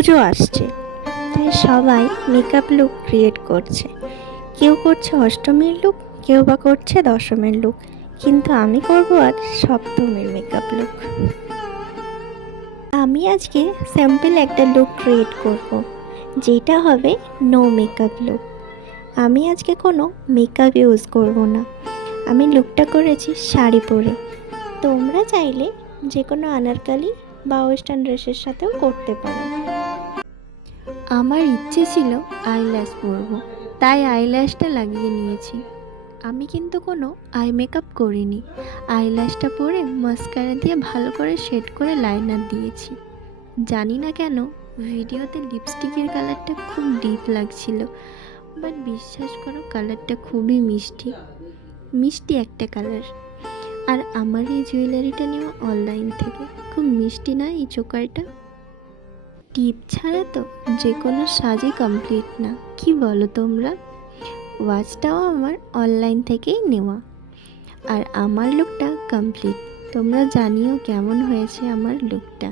পুজো আসছে, তাই সবাই মেকআপ লুক ক্রিয়েট করছে। কেউ করছে অষ্টমীর লুক, কেউ বা করছে দশমীর লুক, কিন্তু আমি করবো আজ সপ্তমীর মেকআপ লুক। আমি আজকে স্যাম্পল একটা লুক ক্রিয়েট করব, যেটা হবে নো মেকআপ লুক। আমি আজকে কোনো মেকআপ ইউজ করব না। আমি লুকটা করেছি শাড়ি পরে। তোমরা চাইলে যে কোনো আনারকলি বা ওয়েস্টার্ন ড্রেসের সাথেও করতে পারো। আমার ইচ্ছে ছিল আইল্যাশ পরবো, তাই আইল্যাশটা লাগিয়ে নিয়েছি। আমি কিন্তু কোনো আই মেকআপ করিনি। আইল্যাশটা পরে মাস্কারা দিয়ে ভালো করে শেড করে লাইনার দিয়েছি। জানি না কেন ভিডিওতে লিপস্টিকের কালারটা খুব ডিপ লাগছিল, বাট বিশ্বাস করো কালারটা খুবই মিষ্টি মিষ্টি একটা কালার। আর আমার এই জুয়েলারিটা নেওয়া অনলাইন থেকে। খুব মিষ্টি না এই চোকারটা? টিপ ছাড়া তো যে কোনো সাজই কমপ্লিট না, কি বলো তোমরা? ওয়াচটাও আমার অনলাইন থেকেই নেওয়া। আর আমার লুকটা কমপ্লিট। তোমরা জানিও কেমন হয়েছে আমার লুকটা।